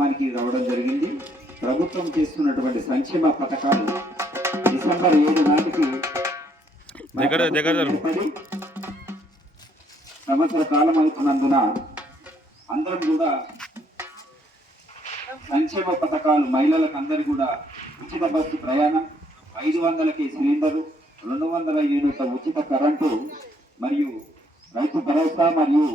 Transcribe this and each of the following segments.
మనకి రావడం జరిగింది. ప్రభుత్వం చేస్తున్నటువంటి సంక్షేమ పథకాలు డిసెంబర్ 7 నాటికి సంవత్సర కాలం అవుతున్నందున అందరం కూడా సంక్షేమ పథకాలు మహిళలకు అందరూ కూడా ఉచిత బస్సు ప్రయాణం, 500కి సిలిండరు, 200 యూనిట్ల ఉచిత కరెంటు మరియు రైతు భరోసా మరియు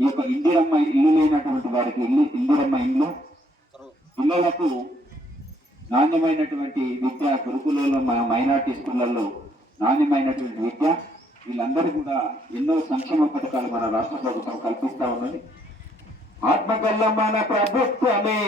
ఈ యొక్క ఇందిరమ్మ ఇల్లు లేనటువంటి వారికి ఇందిరమ్మ ఇల్లు, పిల్లలకు నాణ్యమైనటువంటి విద్య, గురుకులలో మైనార్టీ స్కూళ్ళల్లో నాణ్యమైనటువంటి విద్య, వీళ్ళందరూ కూడా ఎన్నో సంక్షేమ పథకాలు మన రాష్ట్ర ప్రభుత్వం కల్పిస్తా ఉన్నది. ఆత్మకల్ల మన ప్రభుత్వమే